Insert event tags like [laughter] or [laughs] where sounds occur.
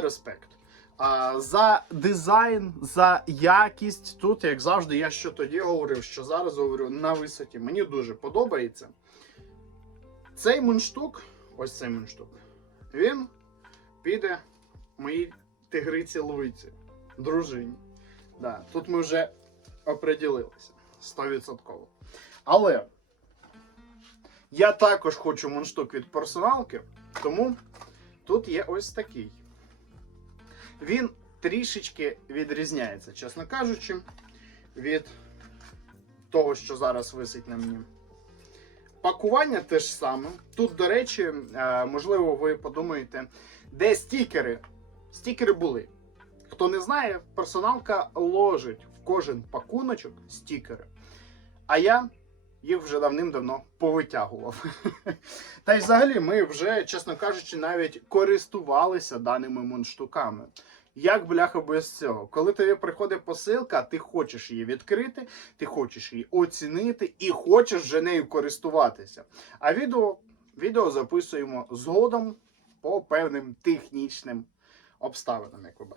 респект. А, за дизайн, за якість. Тут, як завжди, я що тоді говорив, що зараз говорю на висоті. Мені дуже подобається. Цей мундштук, ось цей мундштук, він піде моїй тигриці ловиці, дружині. Да, тут ми вже оприділилися 100%. Але я також хочу мундштук від персоналки, тому тут є ось такий. Він трішечки відрізняється, чесно кажучи, від того, що зараз висить на мені. Пакування те ж саме. Тут, до речі, е, можливо, ви подумаєте, де стікери? Стікери були. Хто не знає, персоналка ложить в кожен пакуночок стікери. А я їх вже давним-давно повитягував. [laughs] Та й взагалі ми вже, чесно кажучи, навіть користувалися даними мундштуками. Як бляха без цього? Коли тобі приходить посилка, ти хочеш її відкрити, ти хочеш її оцінити і хочеш вже нею користуватися. А відео, відео записуємо згодом по певним технічним обставинам, як ви бачите.